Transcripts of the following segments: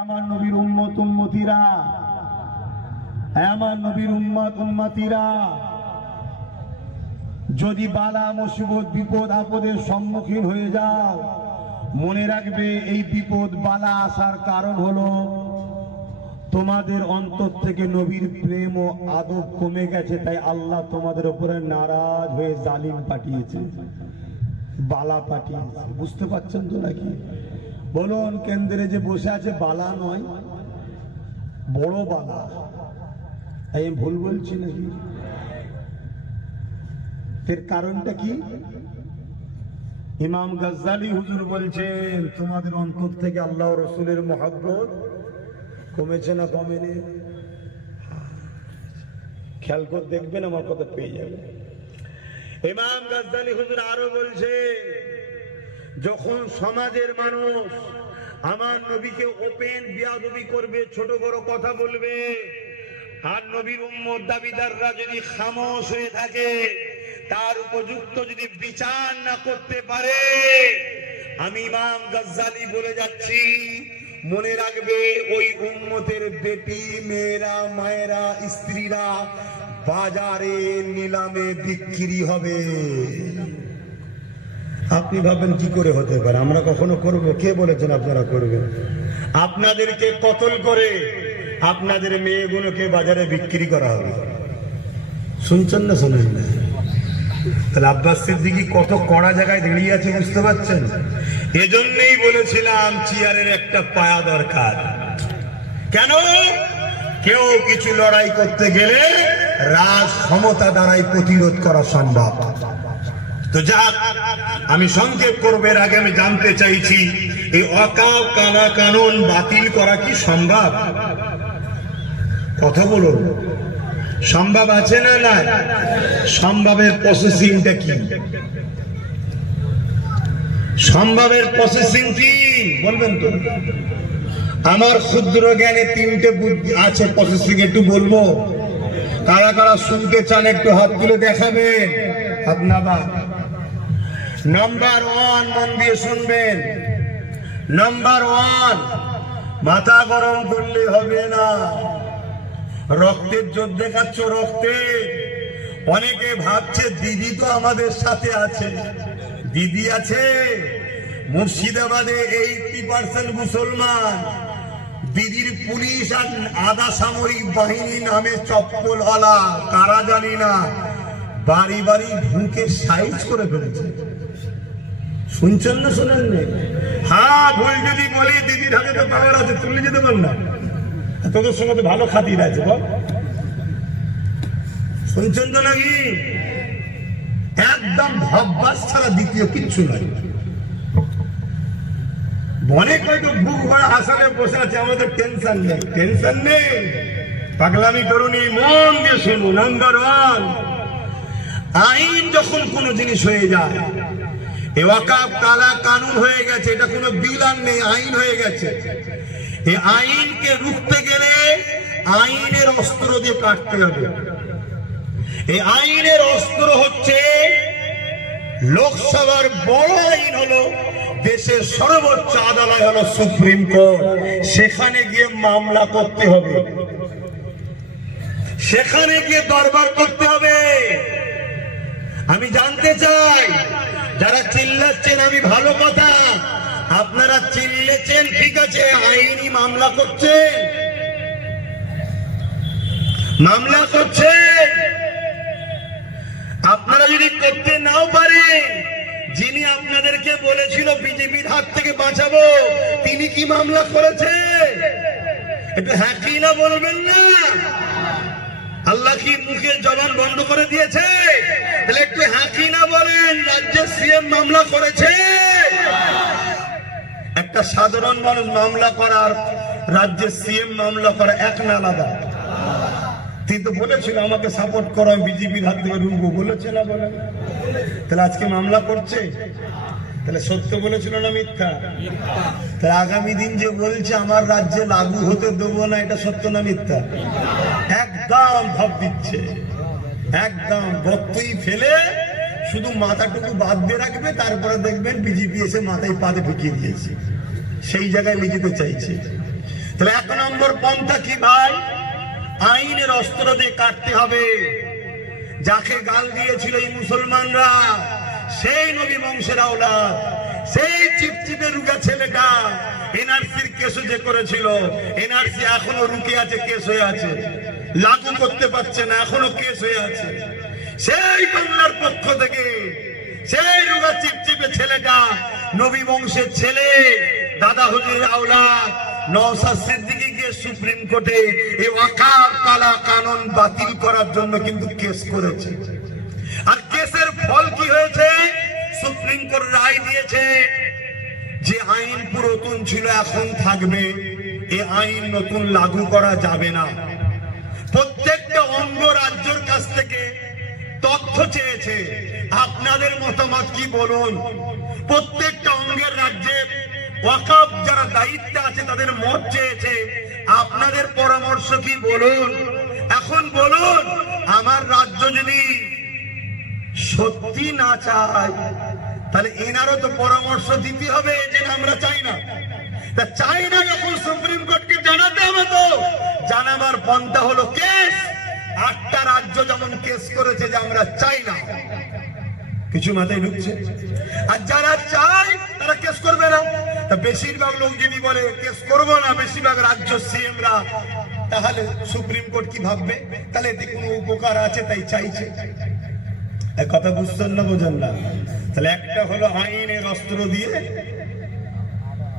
আমার নবীর উম্মত উম্মতিরা, আমার নবীর উম্মত উম্মতিরা, যদি বালা মুসিবত বিপদ আপদের সম্মুখীন হয়ে যাও, মনে রাখবে এই বিপদ বালা আসার কারণ হলো তোমাদের অন্তর থেকে নবীর প্রেম ও আদব কমে গেছে। তাই আল্লাহ তোমাদের উপরে নারাজ হয়ে জালিম পাঠিয়েছে, বালা পাঠিয়েছে। বুঝতে পারছেন তো নাকি? বলুন, কেন্দ্রে যে বসে আছে বালা নয়, বড় বালা। আমি ভুল বলছি নাকি? এর কারণটা কি? ইমাম গাজ্জালি হুজুর বলছেন, তোমাদের অন্তর থেকে আল্লাহ রসুলের মহব্বত কমেছে না কমেনি? খেয়াল করে দেখবেন, আমার কথা পেয়ে যাবে। ইমাম গাজ্জালি হুজুর আরো বলছে, যখন সমাজের মানুষ আমার নবীকে ওপেন বিয়াদবি করবে, ছোট বড় কথা বলবে, আর নবীর উম্মত দাবিদাররা যদি খামোশ হয়ে থাকে, তার উপযুক্ত যদি বিচার না করতে পারে, আমি ইমাম গাজ্জালি বলে যাচ্ছি, মনে রাখবে ওই উম্মতের বেটি, মেয়েরা, মায়েরা, স্ত্রীরা বাজারে নিলামে বিক্রি হবে। আপনি ভাবেন কি করে হতে পারে? আমরা কখনো করবো? কে বলেছেন আপনারা করবেন? আপনাদেরকে কতল করে আপনাদের মেয়েগুলোকে বাজারে বিক্রি করা হবে। শুনছেন না শোনেন না? তাহলে আব্বাস সিদ্দিকী কত কড়া জায়গায় দাঁড়িয়ে আছে, বুঝতে পারছেন? এজন্যই বলেছিলাম চেয়ারের একটা পায়া দরকার। কেন? কেউ কিছু লড়াই করতে গেলে রাজ ক্ষমতা দ্বারাই প্রতিরোধ করা সম্ভব। তো যাক, আমি সংক্ষেপ করবার আগে আমি জানতে চাইছি, এই ওয়াকফ কালা কানুন বাতিল করা কি সম্ভব? কথা বলুন, সম্ভব আছে না না? সম্ভবের প্রসেসিংটা কি? সম্ভবের প্রসেসিং কি বলবেন তো? আমার ক্ষুদ্র জ্ঞানে তিনটে বুদ্ধি আছে প্রসেসিং, একটু বলবো। কারা কারা শুনতে চান একটু হাত তুলে দেখাবেন। আপনারা নাম্বার 1 মন দিয়ে শুনবেন। নাম্বার 1, মাথা গরম করলে হবে না। রক্তের যোদ্ধা দেখাচ্ছ, রক্তে। অনেকে ভাবছে দিদি তো আমাদের সাথে আছে। দিদি আছে মুর্শিদাবাদে 80% মুসলমান। দিদির পুলিশ আর আধা সামরিক বাহিনী নামে চপ্পলওয়ালা, কারা জানি না, বাড়ি বাড়ি ঢুকে সাইজ করে ফেলেছে। শুনছেন না শোনেন না? হ্যাঁ, ভুল যদি বলি, দিদির হাতে তো পাওয়ার আছে, তুলে যেতে পার না। তোদের সঙ্গে তো ভালো খাতির আছে, বল। শুনছেন তো নাকি? একদম ভাববাস ছাড়া দ্বিতীয় কিচ্ছু নাই। মনে কয়তো বুক ভরা হাসালে বসে আছে, আমাদের টেনশন নেই। টেনশন নেই, পাগলামি করুনি, মন দিয়ে শুনুন। নাম্বার 1, আইন যখন কোন জিনিস হয়ে যায়, এ ওয়াকফ কালা কানুন হয়ে গেছে, এটা কোনো বিল আর নেই, আইন হয়ে গেছে। এই আইনকে রুখতে গেলে আইনের অস্ত্র দিয়ে কাটতে হবে। এই আইনের অস্ত্র হচ্ছে লোকসভার বড় আইন হলো, দেশের সর্বোচ্চ আদালত হলো সুপ্রিম কোর্ট। সেখানে গিয়ে মামলা করতে হবে, সেখানে গিয়ে দরবার করতে হবে। আমি জানতে চাই, যারা চিল্লাচ্ছেন, আমি ভালো কথা, আপনারা চিল্লেছেন ঠিক আছে, আইনি মামলা করছেন, মামলা করছেন। আপনারা যদি করতে নাও পারেন, যিনি আপনাদেরকে বলেছিল বিজেপির হাত থেকে বাঁচাবো, তিনি কি মামলা করেছে? একটু হ্যাঁ কি না বলবেন না? আল্লাহ কি মুখের জবান বন্ধ করে দিয়েছে? তাহলে একটু হ্যাঁ কি না বলেন। রাজ্যের সিএম মামলা করেছে। একটা সাধারণ মানুষ মামলা করার, রাজ্যের সিএম মামলা করা এক না আলাদা? তিনি তো বলেছিল আমাকে সাপোর্ট করো, আমি বিজেপির হাত থেকে রুখবো, বলেছে না? বলে। তাহলে আজকে মামলা করছে, তাহলে সত্য বলেছিল না মিথ্যা? তাহলে আগামী দিন যে বলছে আমার রাজ্যে লাগু হতে দেবো না, এটা সত্য না মিথ্যা? একদম ভাব দিচ্ছে, একদম গর্তই ফেলে শুধু মাথাটুকু বাদ দিয়ে রাখবে, তারপরে দেখবেন বিজেপি এসে মাথায় পাতে ঢুকিয়ে দিয়েছে, সেই জায়গায় নিয়ে যেতে চাইছে। তাহলে 1 নম্বর পন্থা কি ভাই? আইনের অস্ত্র দিয়ে কাটতে হবে। যাকে গাল দিয়েছিল এই মুসলমানরা, সেই নবী বংশের আওলাদ, সেই চিপচিপে রুগা ছেলেটা এনআরসির কেস যে করেছিল, এনআরসি এখনো রুকে আছে, কেস হয়ে আছে, লাগু করতে পারছে না, এখনো কেস হয়ে আছে। সেই বাংলার পক্ষ থেকে সেই রুগা চিপচিপে ছেলেটা নবী বংশের ছেলে, দাদা হুজুরের আওলাদ নওশাদ সিদ্দিকীকে সুপ্রিম কোর্টে এই ওয়াকাফ কালা কানুন বাতিল করার জন্য কিন্তু কেস করেছে। আর কেসের ফল কি হয়েছে? সুপ্রিম কোর্ট রায় দিয়েছে যে আইন পুরাতন ছিল এখন থাকবে, এই আইন নতুন লাগু করা যাবে না। প্রত্যেকটা অঙ্গ রাজ্যের কাছ থেকে তথ্য চেয়েছে, আপনাদের মতামত কি বলুন। প্রত্যেকটা অঙ্গের রাজ্যের ওয়াকাফ যারা দায়িত্বে আছে তাদের মত চেয়েছে, আপনাদের পরামর্শ কি বলুন। এখন বলুন, আমার রাজ্য যদি সত্যি না চায় তাহলে এনারও তো পরামর্শ দিতে হবে যে আমরা চাই না। তা চাই না যখন সুপ্রিম কোর্টকে জানাতে হবে, তো জানাবার পন্থা হলো কেস। 8টা রাজ্য যেমন কেস করেছে যে আমরা চাই না, কিছু মাথায় ঢুকছে। আর যারা চায় তারা কেস করবে না। তা বেশিরভাগ লোক যদি বলে কেস করবো না, বেশিরভাগ রাজ্য সিএমরা, তাহলে সুপ্রিম কোর্ট কি ভাববে? তাহলে এতে কোনো উপকার আছে তাই চাইছে। কথা বুঝছেন না, বোঝেন না? তাহলে একটা হলো আইনের অস্ত্র দিয়ে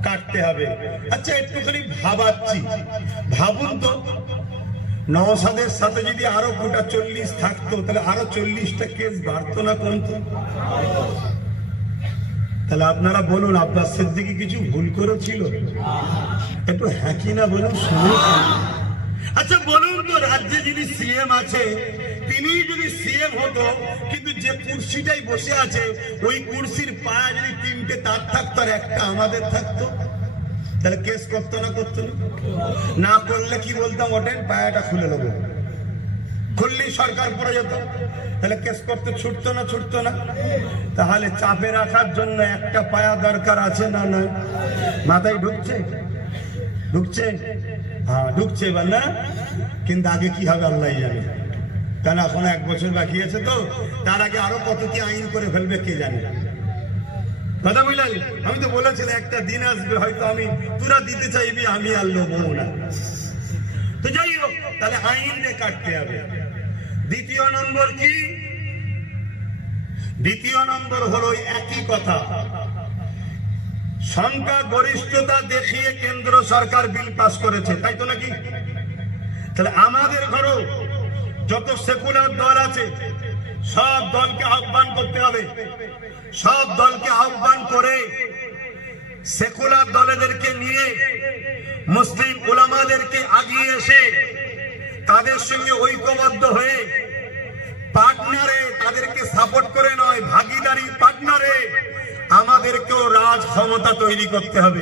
কাটতে হবে। আচ্ছা একটুখানি ভাবাচ্ছি, ভাবুন তো, নওশাদের সাথে যদি আরো গোটা 40 থাকতো তাহলে আরো 40টা কেস বাড়তো না কমতো? তাহলে আপনারা বলুন, আব্বাস সিদ্দিকী কিছু ভুল করেছিল? একটু হ্যাঁ কি না বলুন, শুনুন। আচ্ছা বলুন তো, রাজ্যে যিনি সিএম আছে তিনি যদি সিএম হতো, কিন্তু যে কুর্সিটাই বসে আছে ওই কুর্সির পায়া যদি 3টে তার থাকতো আর একটা আমাদের থাকতো, তাহলে কেস করতো না? করতো না? করলে কি বলতাম, ওঠেন পায়াটা খুলে নেবো, খুললেই সরকার পড়ে যেত। তাহলে কেস করতে ছুটতো না? ছুটতো না? তাহলে চাপে রাখার জন্য একটা পায়া দরকার আছে না? না, মাথায় ঢুকছে? ঢুকছে? হ্যাঁ ঢুকছে এবার না? কিন্তু আগে কি হবে আল্লাহ জানে, কারণ এখন 1 বছর বাকি আছে, তো তার আগে আরো কত কি আইন করে ফেলবে কে জানে। কথা বুঝলেন? আমি তো বলেছিলাম একটা দিন আসবে হয়তো আমি তোরা দিতে চাইবি, আমি আর লোবো না। তো যাই হোক, তাহলে আইন দিয়ে কাটতে হবে। দ্বিতীয় নম্বর কি? দ্বিতীয় নম্বর হলো একই কথা, সংখ্যা গরিষ্ঠতা দেখিয়ে কেন্দ্র সরকার বিল পাস করেছে, তাই তো নাকি? তাহলে আমাদের ঘরেও যত সেকুলার দল আছে সব দলকে আহ্বান করতে হবে। সব দলকে আহ্বান করে সেকুলার দলেদেরকে নিয়ে মুসলিম উলামাদেরকে আগিয়ে এসে তাদের সঙ্গে ঐক্যবদ্ধ হয়ে পার্টনারে, তাদেরকে সাপোর্ট করে নয়, ভাগিদারি পার্টনারে আমাদেরকেও রাজ ক্ষমতা তৈরি করতে হবে।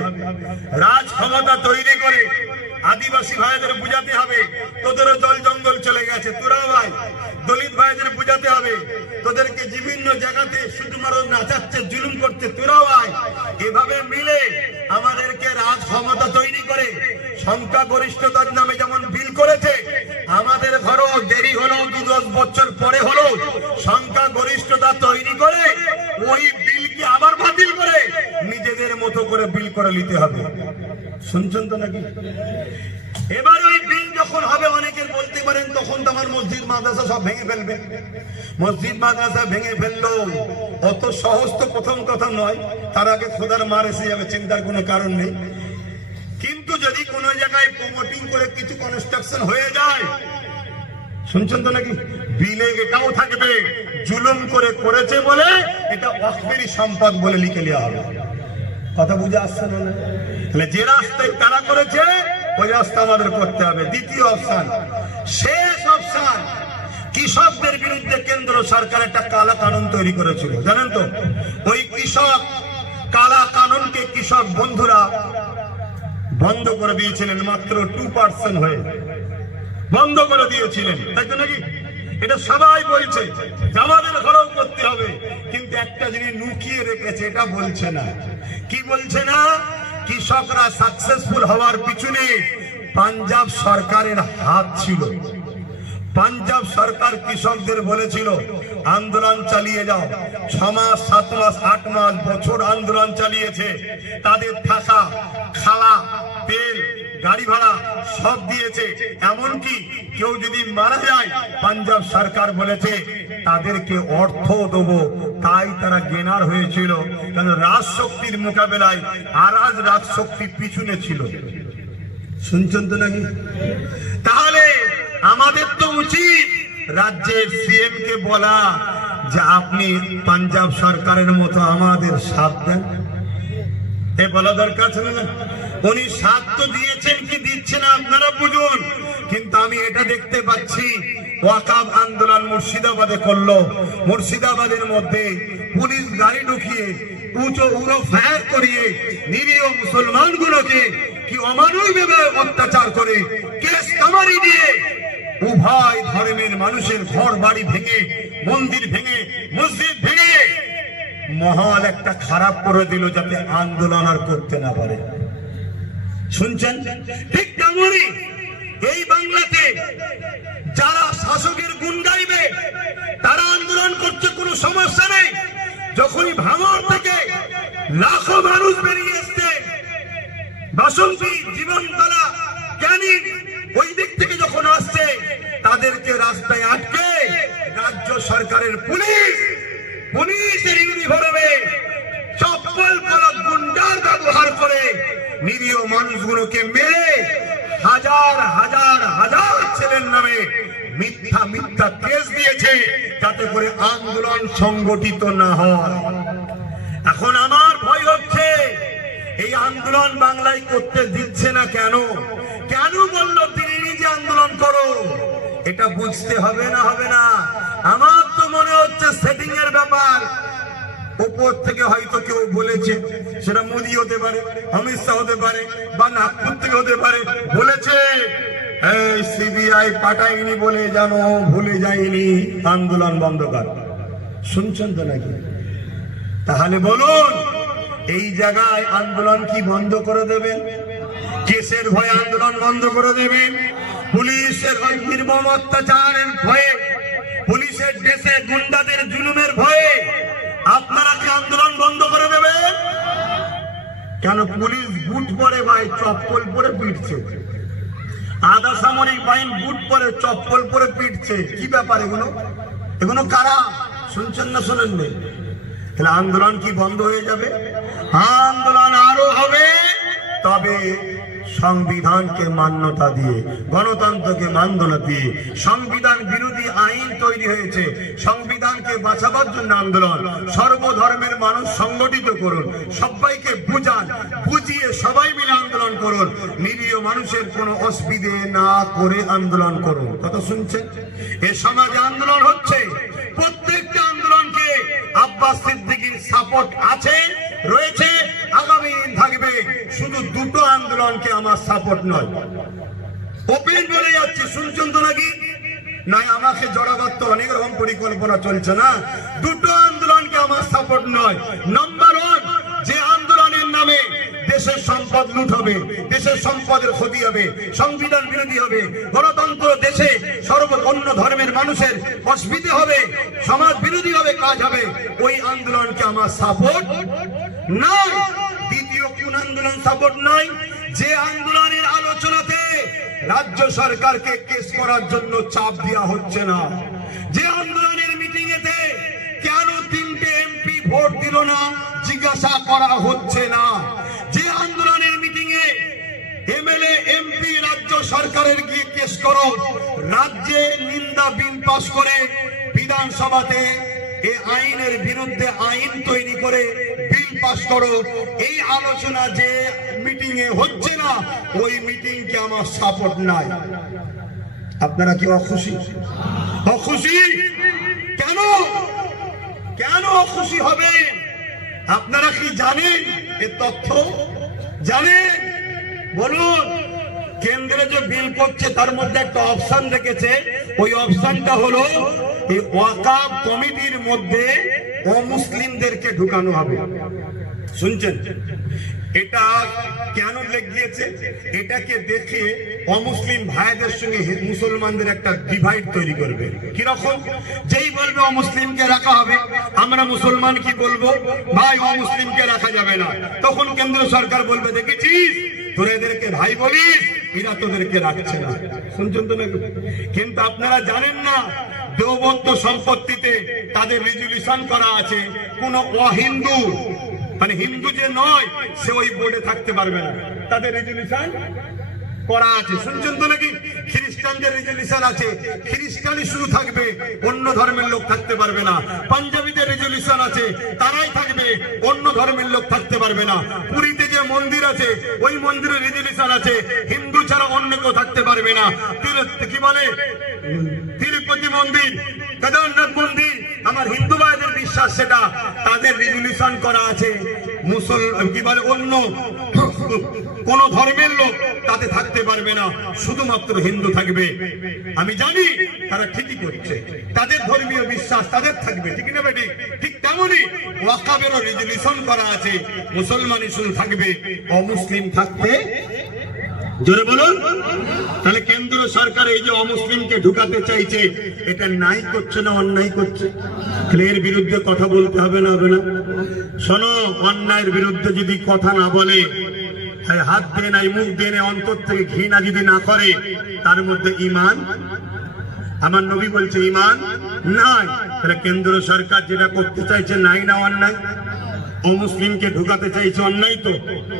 রাজ ক্ষমতা তৈরি করে আদিবাসী ভাইদের বুঝাতে হবে তোদেরও জল জঙ্গল চলে গেছে, তোরাও ভাই। দলিত ভাইদের বুঝাতে হবে তোদেরকে বিভিন্ন জায়গাতে শুধুমাত্র নাচাচ্ছে, জুলুম করতে, তোরাও ভাই। এভাবে মিলে আমাদেরকে রাজ ক্ষমতা তৈরি করে সংখ্যা গরিষ্ঠতার নামে যেমন বিল করেছে, আমাদের ঘরেও দেরি হলেও 2-10 বছর পরে হলেও সংখ্যা গরিষ্ঠতা তৈরি করে ওই বিলকে আবার বাতিল করে নিজেদের মতো করে বিল করে নিতে হবে। শুনছেন তো নাকি? এবার ওই বিল যখন হবে, অনেকের বলতে পারেন তখন তো আমার মসজিদ মাদ্রাসা সব ভেঙে ফেলবে। মসজিদ মাদ্রাসা ভেঙে ফেললো অত সহজ তো প্রথম কথা নয়, তার আগে খোদার মার এসে যাবে, চিন্তার কোনো কারণ নেই। কিন্তু যদি কোনো জায়গায় প্রমোটিং করে কিছু কনস্ট্রাকশন হয়ে যায়, শুনছেন তো নাকি, বিলে এটাও থাকবে জুলুম করে করেছে বলে এটা ওয়াকফেরই সম্পদ বলে লিখে নেওয়া হবে। কথা বুঝে আসছে না? তাহলে যে রাস্তায় তারা করেছে ওই রাস্তা আমাদের করতে হবে। দ্বিতীয় অপশন, শেষ অপশন, কৃষকদের বিরুদ্ধে কেন্দ্র সরকার একটা কালা কানুন তৈরি করেছিল, জানেন তো? ওই কৃষক কালা কানুনকে কৃষক বন্ধুরা বন্ধ করে দিয়েছিলেন, মাত্র 2% হয়ে বন্ধ করে দিয়েছিলেন, তাই তো নাকি? এটা সবাই বলছে আমাদের ঘরেও করতে হবে, কিন্তু একটা জিনিস লুকিয়ে রেখেছে, এটা বলছে না। কি বলছে না? কৃষকরা সাকসেসফুল হওয়ার পিছনে পাঞ্জাব সরকারের হাত ছিল। পাঞ্জাব সরকার কৃষকদের বলেছিল আন্দোলন চালিয়ে যাও। 6 মাস 7 মাস 8 মাস বছর আন্দোলন চালিয়েছে। তাদের থাকা খাওয়া তেল গাড়ি ভাড়া সব দিয়েছে। এমনকি কেউ যদি মারা যায় পাঞ্জাব সরকার বলেছে তাদেরকে অর্থ দেবো। তাই তারা গেনার হয়েছিল, কারণ রাজশক্তির মোকাবেলায় আরাজ রাজশক্তি পিছনে ছিল। শুনছেন তো নাকি? তাহলে আমাদের তো উচিত রাজ্যের সিএম কে বলা যে আপনি পাঞ্জাব সরকারের মতো আমাদের সাথ দেন। এ বলা দরকার ছিল না? উনি সাথ তো দিয়েছেন কি দিচ্ছে না আপনারা বুঝুন। কিন্তু আমি এটা দেখতে পাচ্ছি ওয়াকাব আন্দোলন মুর্শিদাবাদে করলো। মুর্শিদাবাদের মধ্যে পুলিশ গাড়ি ঢুকিয়ে উড়ো ফায়ার করিয়ে নিরীহ মুসলমানগুলোকে কি অমানবিকভাবে অত্যাচার করে কেস কামারি দিয়ে উভয় ধর্মের মানুষের ঘর বাড়ি ভেঙে মন্দির ভেঙে মসজিদ ভেঙে মহল একটা খারাপ করে দিল যাতে আন্দোলন আর করতে না পারে। শুনছেন? ঠিক তেমনই এই বাংলাতে যারা শাসকের গুণ গাইবে তারা আন্দোলন করছে, কোনো সমস্যা নেই। যখনই ভাঙড় থেকে লাখো মানুষ বেরিয়ে এসছে বাসন্তী জীবনতলা ক্যানিং ওই দিক থেকে যখন আসছে তাদেরকে রাস্তায় আটকে রাজ্য সরকারের পুলিশের ইউনিফর্মে চপ্পল পরা গুন্ডার ব্যবহার করে নিরীহ মানুষগুলোকে মেরে হাজার হাজার হাজার ছেলের নামে মিথ্যা কেস দিয়েছে যাতে করে আন্দোলন সংগঠিত না হয়। এখন আমার ভয় হচ্ছে এই আন্দোলন বাংলায় করতে দিচ্ছে না কেন? কেন বললো তিনি নিজে আন্দোলন করো? এটা বুঝতে হবে না? হবে না? আমার তো মনে হচ্ছে সেটিং এর ব্যাপার। উপর থেকে হয়তো কেউ বলেছে, সেটা মোদি হতে পারে, অমিত শাহ হতে পারে, বা নাগপুর থেকে হতে পারে, বলেছে এই সিবিআই পাঠায়নি বলে যেন ভুলে যায়নি আন্দোলন বন্ধ কর। শুনছেন তো নাকি? তাহলে বলুন এই জায়গায় আন্দোলন কি বন্ধ করে দেবেন? কেসের ভয়ে আন্দোলন বন্ধ করে দেবেন? পুলিশের নির্মম অত্যাচারের ভয়ে, পুলিশের দেশে গুন্ডাদের জুলুমের ভয়ে আপনারা কি আন্দোলন বন্ধ করে দেবেন? কেন? পুলিশ বুট পরে ভাই চপ্পল পরে পিটছে, আধা সামরিক বাহিনী বুট পরে চপ্পল পরে পিটছে। কি ব্যাপার এগুলো? এগুলো কারা? শুনছেন না শোনেন নেই? তাহলে আন্দোলন কি বন্ধ হয়ে যাবে? আন্দোলন আরো হবে, তবে সংবিধানকে মান্যতা দিয়ে, গণতন্ত্রকে মান্যতা দিয়ে। সংবিধান বিরোধী আইন তৈরি হয়েছে, সংবিধানকে বাঁচাবার জন্য আন্দোলন। সর্বধর্মের মানুষ সংগঠিত করুন, সবাইকে বুঝান, বুঝিয়ে সবাই মিলে আন্দোলন করুন। নিরীহ মানুষের কোনো অসুবিধে না করে আন্দোলন করুন। কথা শুনছেন? এ সমাজে আন্দোলন হচ্ছে, প্রত্যেকটা আন্দোলনকে আব্বাস সিদ্দিকীর সাপোর্ট আছে, রয়েছে, আগামী দিন থাকবে। শুধু দুটো আন্দোলনকে আমার সাপোর্ট নয়, ওপেন বলে যাচ্ছি। শুনছেন তো নাকি? নাই আমাকে জড়াবার তো অনেক রকম পরিকল্পনা চলছে না। দুটো আন্দোলনকে আমার সাপোর্ট নয়। নাম্বার 1, যে আন্দোলনের নামে দেশের সম্পদ লুট হবে, দেশের সম্পদের ক্ষতি হবে, সংবিধান বিরোধী হবে, গণতন্ত্র দেশে অন্য ধর্মের মানুষের অসুবিধে হবে, সমাজ বিরোধী হবে, কাজ হবে, ওই আন্দোলনকে আমার সাপোর্ট নাই। দ্বিতীয় কোন আন্দোলন সাপোর্ট নাই? যে আন্দোলনের আলোচনাতে রাজ্য সরকারকে কেস করার জন্য চাপ দেওয়া হচ্ছে না, যে আন্দোলনের মিটিং এতে কেন 3টে এমপি ভোট দিল না জিজ্ঞাসা করা হচ্ছে না, যে আন্দোলনের মিটিং এ এমএলএ এমপি রাজ্য সরকারের গিয়ে কেস করো, রাজ্যে নিন্দা বিল পাস করে বিধানসভাতে এই আইনের বিরুদ্ধে আইন তৈরি করে বিল পাস করো, এই আলোচনা যে মিটিং এ হচ্ছে না, ওই মিটিং কে আমার সাপোর্ট নাই। আপনারা কি অখুশি? অখুশি কেন? কেন অখুশি হবে? আপনারা কি জানেন এ তথ্য? জানেন? বলুন। কেন্দ্রে যে বিল করছে তার মধ্যে একটা অপশন রেখেছে, ওই অপশনটা হলো এই ওয়াকাফ কমিটির মধ্যে অমুসলিমদেরকে ঢুকানো হবে। শুনছেন? এটা কেন লেগিয়েছে? এটাকে দেখে অমুসলিম ভাইদের সঙ্গে মুসলমানদের একটা ডিভাইড তৈরি করবে। কিরকম? যেই বলবে অমুসলিমকে রাখা হবে, আমরা মুসলমান কি বলবো, ভাই অমুসলিমকে রাখা যাবে না, তখন কেন্দ্র সরকার বলবে দেখেছিস তোরা এদেরকে ভাই বলিস, এরা তোদেরকে রাখছে না। শুনছেন তো? কিন্তু আপনারা জানেন না, দেওবন্দ সম্পত্তিতে তাদের রেজুলিউশন করা আছে, কোন অহিন্দু মানে হিন্দু যে নয় সে ওই বোর্ডে থাকতে পারবে না, তাদের রেজুলিউশন করা আছে। শুনছেন তো নাকি? খ্রিস্টানদের রেজুলিউশন আছে, খ্রিস্টানই শুধু থাকবে, অন্য ধর্মের লোক থাকতে পারবে না। পাঞ্জাবিদের রেজুলিউশন আছে, তারাই থাকবে, অন্য ধর্মের লোক থাকতে পারবে না। পুরীতে যে মন্দির আছে ওই মন্দিরের রেজুলিউশন আছে, হিন্দু ছাড়া অন্য কেউ থাকতে পারবে না। কি বলে তিরুপতি মন্দির, কেদারনাথ মন্দির, আমার হিন্দু ভাইদের বিশ্বাস সেটা, তাদের রেজুলিউশন করা আছে। কি বলে অন্য কোন ধর্মের লোক তাতে থাকতে পারবে না, শুধুমাত্র হিন্দু থাকবে। আমি জানি তারা ঠিকই করছে, তাদের ধর্মীয় বিশ্বাস তাদের থাকবে, ঠিক না বেটি? ঠিক তেমনই ওয়াকাবেরও রেজুলিউশন করা আছে, মুসলমানই শুধু থাকবে, অমুসলিম থাকতে। জোরে বলুন। তাহলে কেন্দ্র সরকার এই যে অমুসলিমকে ঢুকাতে চাইছে, এটা নাই করছে না অন্যায় করছে? তাহলে এর বিরুদ্ধে কথা বলতে হবে না, হবে না? শোনো, অন্যায়ের বিরুদ্ধে যদি কথা না বলে, হাত দিয়ে নাই, মুখ দিয়ে নাই, অন্তর থেকে ঘৃণা যদি না করে, তার মধ্যে ঈমান, আমার নবী বলছে ঈমান নাই। তাহলে কেন্দ্র সরকার যেটা করতে চাইছে নাই না অন্যায়? অমুসলিমকে ঢুকাতে চাইছে অন্যায় তো,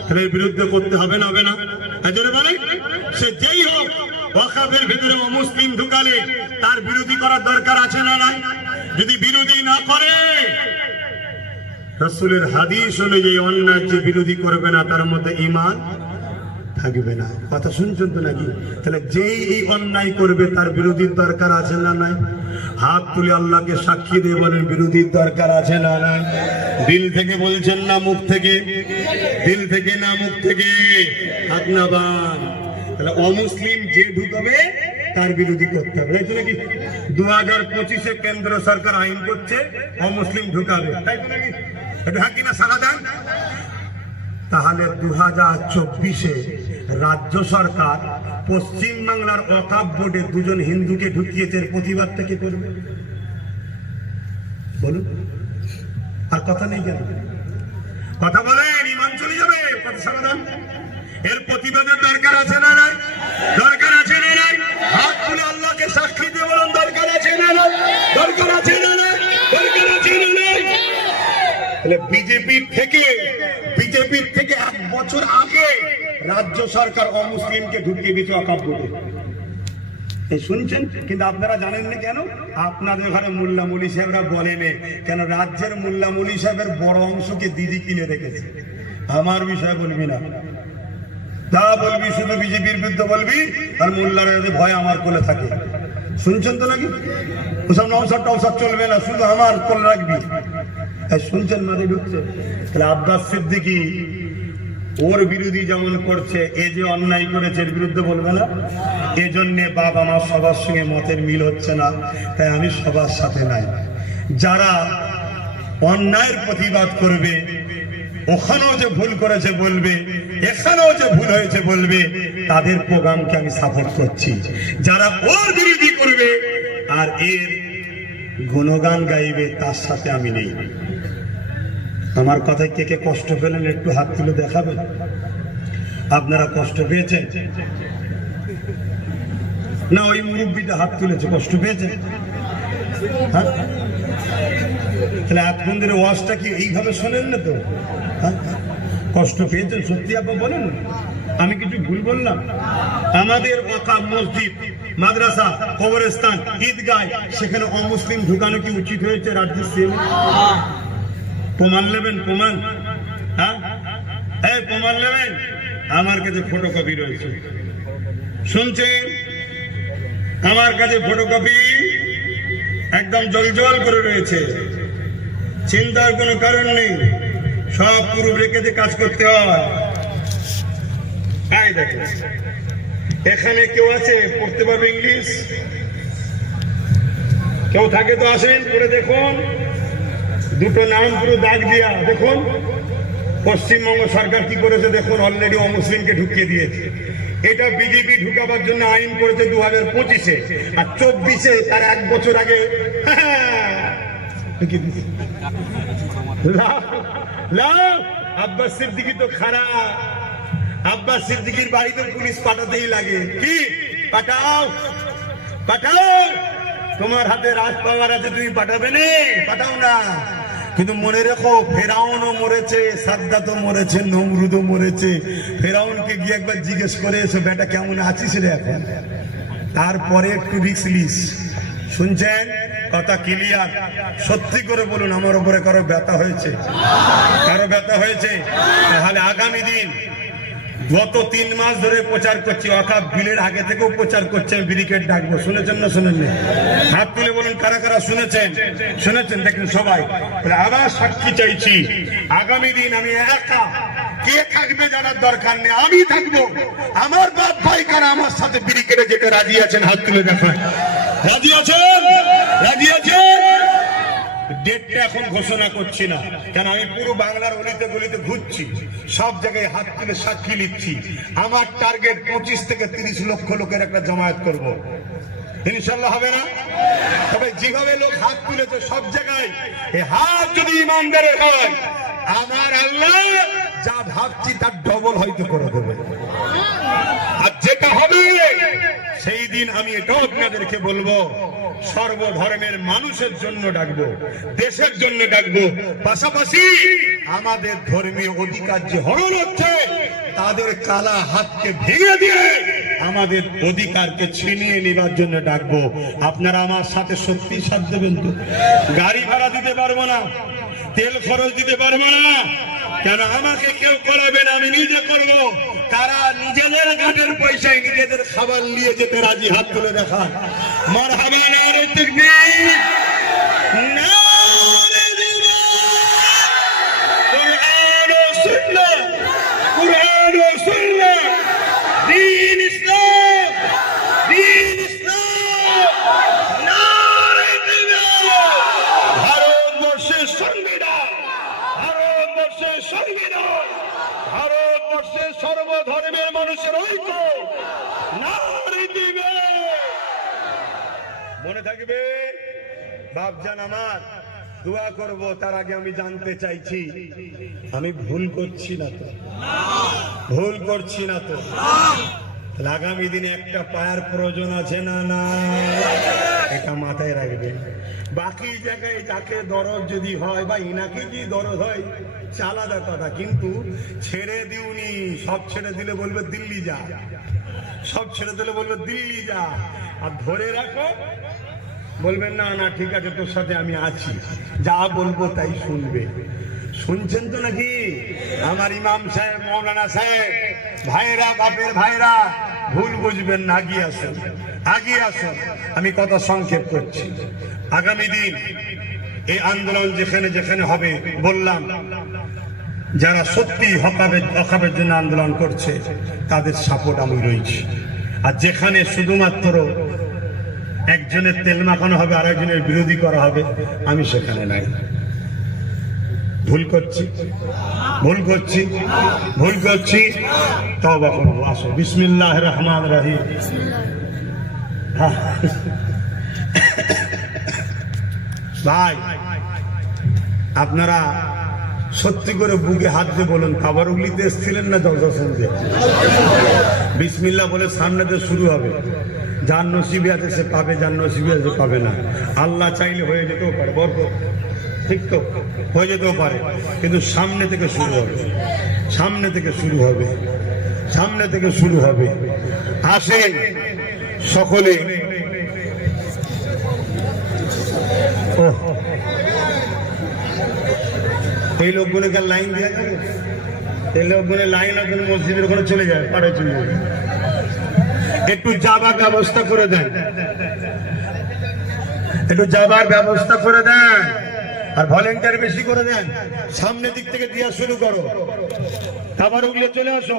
তাহলে এর বিরুদ্ধে করতে হবে না, হবে না? বলে সে যেই হোক, ওয়াকাফের ভিতরে অমুসলিম ঢুকালে তার বিরোধী করার দরকার আছে না নাই? যদি বিরোধী না করে, রাসূলের হাদিস অনুযায়ী অন্যায় যে বিরোধী করবে না তার মধ্যে ঈমান থাকবে না। কথা শুনছেন তো নাকি? তাহলে যেই এই অন্যায় করবে তার বিরোধীর দরকার আছে না নাই? হাত তুলে আল্লাহকে সাক্ষী দিয়ে বলেন বিরোধীর দরকার আছে না নাই? দিল থেকে বলছেন না মুখ থেকে? দিল থেকে না মুখ থেকে? হাত না বান। তাহলে অমুসলিম যে ঢুকবে তার বিরোধী করতে হবে, তাই তো নাকি? 2025-এ কেন্দ্র সরকার আইন করছে অমুসলিম ঢুকাবে, তাই তো নাকি? এটা হ্যাঁ কিনা সারা দেন? তাহলে 2024-এ রাজ্য সরকার পশ্চিম বাংলার ওয়াকফ বোর্ডে দুজন হিন্দুকে ঢুকিয়েছে, প্রতিবাদ থেকে করবে? বলুন। আর কথা নেই কেন? কথা বলেন, ঈমান চলে যাবে। কথা সারা দেন। এর প্রতিবাদের দরকার আছে না নাই? দরকার আছে না নাই? হাত তুলে আল্লাহকে সাক্ষী দিয়ে বলুন দরকার আছে না নাই? দরকার আছে না নাই? দরকার আছে না নাই? তাহলে বিজেপির থেকে 1 বছর আগে রাজ্য সরকার অমুসলিমকে ঢুকিয়ে দিয়েছে ওয়াকফ বোর্ডে। এই শুনছেন? কিন্তু আপনারা জানেন না কেন? আপনাদের ঘরে মোল্লা মৌলী সাহেবরা বলেন কেন? রাজ্যের মোল্লা মৌলী সাহেবের বড় অংশকে দিদি কিনে রেখেছে। আমার বিষয় বলবি না, যা বলবি শুধু বিজেপির বিরুদ্ধে বলবি, আর মোল্লারা ভয় আমার কোলে থাকে। শুনছেন তো নাকি? ওসব নওসাদ টওসাদ চলবে না, শুধু আমার কোলে রাখবি। শুনছেন? মাঝে ঢুকছে। তাহলে আব্বাস সিদ্দিকী ওর বিরোধী যেমন করছে, এ যে অন্যায় করেছে এর বিরুদ্ধে বলবে না? এজন্য বাবা আমার সবার সঙ্গে মতের মিল হচ্ছে না, তাই আমি সবার সাথে নাই। যারা অন্যায়ের প্রতিবাদ করবে, ওখানেও যে ভুল করেছে বলবে, এখানেও যে ভুল হয়েছে বলবে, তাদের প্রোগ্রামকে আমি সাপোর্ট করছি। যারা ওর বিরোধী করবে আর এর গুণগান গাইবে, তার সাথে আমি নেই। আমার কথায় কে কে কষ্ট পেলেন একটু হাত তুলে দেখাবেন। আপনারা কষ্ট পেয়েছেন না? ওই মুরব্বীটা হাত তুলেছে, কষ্ট পেয়েছেন? হ্যাঁ, তাহলে এখন ধরে ওয়াজটা কি এইভাবে শোনেন না তো? হ্যাঁ, কষ্ট পেয়েছেন সত্যি? আপনি বলেন, আমি কিছু ভুল বললাম? আমাদের ওয়াকফ মসজিদ, মাদ্রাসা, কবরস্থান, ঈদগাহ, সেখানে অমুসলিম ঢুকানো কি উচিত হয়েছে রাজ্যের সিএম? প্রমাণ নেবেন? প্রমাণ? হ্যাঁ, এই প্রমাণ নেবেন? আমার কাছে ফটোকপি রয়েছে। শুনছেন? আমার কাছে ফটোকপি একদম জলজল করে রয়েছে, চিন্তার কোনো কারণ নেই। সব পুরো রেখে কাজ করতে হয়। এই দেখো, এখানে কেউ আছে পড়তে পারবে ইংলিশ? কেউ থাকে তো আসেন, করে দেখুন। দুটো নাম পুরো দাগ দিয়া দেখুন, পশ্চিমবঙ্গ সরকার কি করেছে দেখুন, অলরেডি অমুসলিমকে ঢুকিয়ে দিয়েছে। এটা বিজেপি ঢুকাবার জন্য আইন করেছে 2025-এ, আর 24-এ তার 1 বছর আগে আব্বাস সিদ্দিকী তো খারাপ। আব্বাস সিদ্দিকীর বাড়িতে পুলিশ পাঠাতেই লাগে। কি পাঠাও পাঠাও, তোমার হাতে রাজ পাওয়ার আছে, তুমি পাঠাবে না, পাঠাও না। কিন্তু মনে রেখো, ফেরাউনও মরেছে, সাদ্দাতও মরেছে, নমরুদও মরেছে। ফেরাউনকে গিয়ে একবার জিজ্ঞেস করে এসো, বেটা কেমন আছিস রে এখন, তারপরে একটু রিস্ক লিস। শুনছেন কথা ক্লিয়ার? সত্যি করে বলুন, আমার উপরে কারো ব্যথা হয়েছে? কারো ব্যথা হয়েছে? তাহলে আগামী দিন, গত 3 মাস ধরে প্রচার করছি, ওয়াকফ বিলের আগে থেকেও প্রচার করছে, ব্রিগেড ডাকবো। শুনেছেন না শুনেননি? হাত তুলে বলুন কারা কারা শুনেছেন। শুনেছেন? দেখেন সবাই। আবার সাক্ষী চাইছি, আগামী দিন আমি একা, কে থাকবে জানার দরকার নেই, আমি থাকবো। আমার বাপ ভাই কারা আমার সাথে ব্রিগেডে যেতে রাজি আছেন? হাত তুলে দেখান। রাজি আছেন? রাজি আছেন? ডেটটা এখন ঘোষণা করছি না, কেন আমি পুরো বাংলার অলিতে গলিতে ঘুরছি, সব জায়গায় হাত তুলে সাক্ষী নিচ্ছি। আমার টার্গেট 25 থেকে 30 লক্ষ লোকের একটা জমায়েত করব। ইনশাল্লাহ হবে না? তবে যেভাবে লোক হাত তুলেছে সব জায়গায়, এই হাত যদি ইমানদারের হয়, আমার আল্লাহ যা ভাবছি তার ডবল হয়তো করে দেবে। আর যেটা হবে সেই দিন আমি এটাও আপনাদেরকে বলবো, সর্বধর্মের মানুষের জন্য ডাকবো, দেশের জন্য ডাকবো। পাশাপাশি আমাদের ধর্মীয় অধিকার যে হরণ হচ্ছে, তাদের কালা হাতকে ভেঙে দিয়ে আমাদের অধিকারকে ছিনিয়ে নেবার জন্য ডাকবো। আপনারা আমার সাথে সত্যি সাথ দেবেন তো? গাড়ি ভাড়া দিতে পারবো না, তেল খরচ দিতে পারবো না, কেন আমাকে কেউ করাবে না, আমি নিজে করবো। তারা নিজেদের গাড়ির পয়সায় নিজেদের খাবার নিয়ে যেতে রাজি? হাত তুলে দেখান। মারহাবা, নারে তাকবীর, নারে জিহাদ, কুরআন ও সুন্নাহ, কুরআন ও সুন্নাহ, দ্বীন ইসলাম, দ্বীন ইসলাম, নারে জিহাদ। ভারতবর্ষের সংবিধান, ভারতবর্ষের সংবিধান, ভারতবর্ষের সর্বধর্মের মানুষের ঐক্য, নারে জিহাদ। মনে থাকবে বাপজান আমার, দোয়া করব। তার আগে আমি জানতে চাইছি, আমি ভুল করছি না তো? ভুল করছি না তো? আগামী দিনে একটা পায়ার প্রয়োজন আছে না? না, এটা মাথায় রাখবে। বাকি জায়গায় যাকে দরদ যদি হয় বা ইনাকে যদি দরদ হয় আলাদা কথা, কিন্তু ছেড়ে দিউনি। সব ছেড়ে দিলে বলবে দিল্লি যা, সব ছেড়ে দিলে বলবে দিল্লি যা। আর ধরে রাখো, বলবেন না না ঠিক আছে তোর সাথে আমি আছি, যা বলবো তাই শুনবে। শুনছেন তো নাকি? আমার ইমাম সাহেব, মৌলানা সাহেব, ভাইরা, বাপের ভাইরা, ভুল বুঝবেন না, আগিয়ে আসুন, আগিয়ে আসুন। আমি কথা সংক্ষেপ করছি। আগামী দিন এই আন্দোলন যেখানে যেখানে হবে, বললাম যারা সত্যি হকাবের জন্য আন্দোলন করছে তাদের সাপোর্ট আমি রয়েছি। আর যেখানে শুধুমাত্র একজনের তেল মাখানো হবে আর একজনের বিরোধী করা হবে, আমি সেখানে নাই। ভুল করছি, ভুল করছি, ভুল করছি, তওবা করব। আসো, বিসমিল্লাহির রহমানির রহিম। ভাই, আপনারা সত্যি করে বুকে হাত দিয়ে বলুন, কাবারুগলিতে এসেছিলেন না জলসাসনতে? বিসমিল্লাহ বলে সামনেতে শুরু হবে। যার নসিবে আছে সে পাবে, যার নসিবে আছে পাবে না। আল্লাহ চাইলে হয়ে যেতেও পারে, বরকত, ঠিক তো হয়ে যেতেও পারে, কিন্তু সামনে থেকে শুরু হবে, সামনে থেকে শুরু হবে, সামনে থেকে শুরু হবে। আসেন সকলে। এই লোকগুলোকে লাইন দেওয়া যাবে? এই লোকগুলো লাইন আপনার মসজিদের ওখানে চলে যায়, পাড়ে চলে যাবে। একটু যাবার ব্যবস্থা করে দেন, একটু যাবার ব্যবস্থা করে দেন, আর ভলেন্টিয়ার বেশি করে দেন। সামনে দিক থেকে দেওয়া শুরু করো, খাবার উগলে চলে আসো।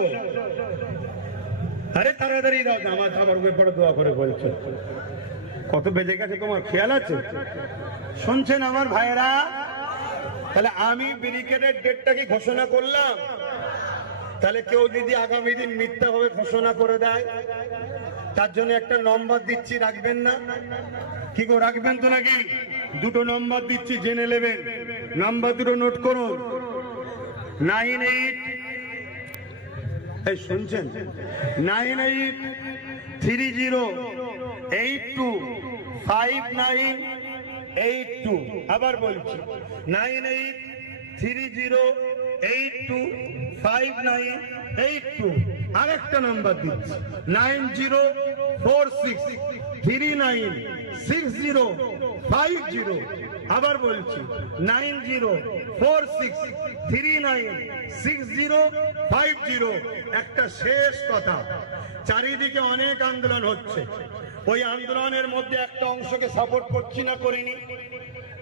আরে তাড়াতাড়ি দাও, আমার খাবার উগলে পরে দোয়া করে বলছো। কত বেজে গেছে তোমার খেয়াল আছে? শুনছেন আমার ভাইয়েরা? তাহলে আমি ব্যারিকেডের ডেটটা কি ঘোষণা করলাম? তাহলে কেউ যদি আগামী দিন মিথ্যাভাবে ঘোষণা করে দেয়, তার জন্য একটা নম্বর দিচ্ছি, রাখবেন না? কি গো, রাখবেন তো নাকি? দুটো নম্বর দিচ্ছি, জেনে নেবেন। নাম্বার দুটো নোট করুন। 98, এই শুনছেন, 9830825982। আবার বলছি, 9830825982। আরেকটা নাম্বার দিচ্ছি, 9046396050। আবার বলছি, 9046396050। একটা শেষ কথা, চারিদিকে অনেক আন্দোলন হচ্ছে, ওই আন্দোলনের মধ্যে একটা অংশকে সাপোর্ট করছি না করিনি?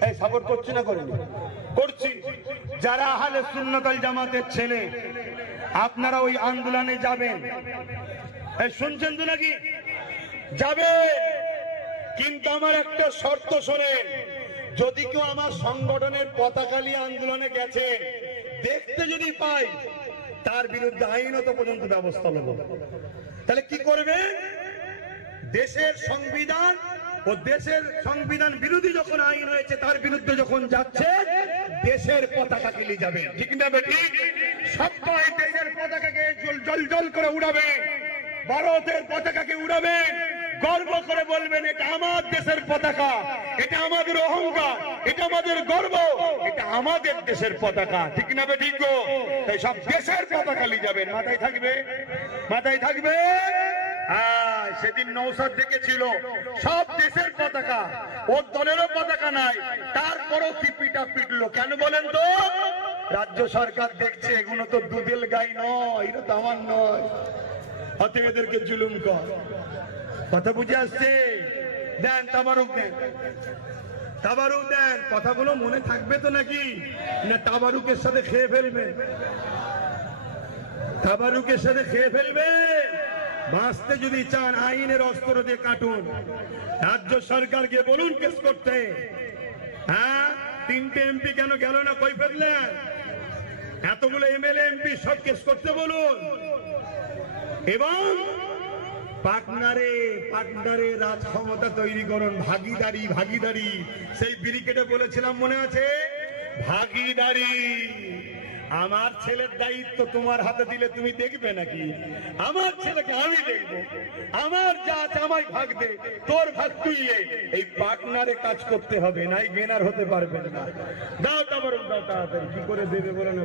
এই সাপোর্ট করছি না করিনি? করছি। যারা আহলে সুন্নাত ওয়াল জামাতের ছেলে, আপনারা ওই আন্দোলনে যাবেন। এই শুনছেন তো নাকি? যাবে, কিন্তু আমার একটা শর্ত শোনেন। যদি কেউ আমার সংগঠনের পতাকা নিয়ে আন্দোলনে গেছে দেখতে যদি পাই, তার বিরুদ্ধে আইনত পর্যন্ত ব্যবস্থা নেব। তাহলে কি করবে? দেশের সংবিধান ও দেশের সংবিধান বিরোধী যখন আইন হয়েছে, তার বিরুদ্ধে যখন যাচ্ছে, দেশের পতাকাকে নিয়ে যাবে। ঠিক না ঠিক? সবাই দেশের পতাকাকে জল জল করে উড়াবে, ভারতের পতাকাকে উড়াবেন, গর্ব করে বলবেন এটা আমার দেশের পতাকা, এটা আমাদের অহংকার, এটা আমাদের গর্ব, এটা আমাদের দেশের পতাকা। ঠিক না ঠিক গো? তাই সব দেশের পতাকা নিয়ে যাবেন। মাথায় থাকবে, মাথায় থাকবে। সেদিন নৌসাদ দেখেছিল সব দেশের পতাকা, ওর দলেরও পতাকা নাই, তারপরও কি পিটা পিটলো কেন বলেন তো? রাজ্য সরকার দেখছে এগুলো তো দুধেল গাই নয়, এটা তো আমার নয়, অতএব এদেরকে জুলুম কর। কথা বুঝে আসছে? দেন তাবারুক, দেন তাবারুক দেন। কথাগুলো মনে থাকবে তো নাকি? না তাবারুকের সাথে খেয়ে ফেলবে? তাবারুকের সাথে খেয়ে ফেলবে? বাঁচতে যদি চান আইনের অস্ত্র দিয়ে কাটুন। রাজ্য সরকারকে বলুন কেস করতে। হ্যাঁ, 3টে এমপি কেন গেল না? কই ফেললেন? এতগুলো এমএলএ এমপি সব কেস করতে বলুন। এবং পার্টনারে রাজ ক্ষমতা তৈরি করুন। ভাগিদারি, ভাগিদারি, সেই ব্যারিকেডে বলেছিলাম, মনে আছে? ভাগিদারি। আমার ছেলের দায়িত্ব তোমার হাতে দিলে তুমি দেখবে নাকি? আমার ছেলেকে আমি দেখবো, আমার যা আছে আমায় ভাগ দে, তোর ভাগ তুই নে। এই পার্টনারে কাজ করতে হবে, নাই গেনার হতে পারবেন না। দাও তাবারুক, দাও তাড়াতাড়ি। কি করে দেবে বলে না?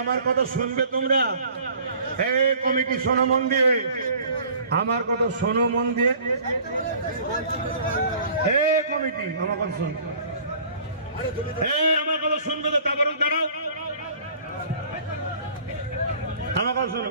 আমার কথা শুনবে তোমরা? হে কমিটি, শোনো মন দিয়ে, আমার কথা শোনো মন দিয়ে। হে কমিটি, আমার কথা শোনো। আমার কথা শুনবে তো? তাবারুক দাঁড়াও, আমার কথা শোনো।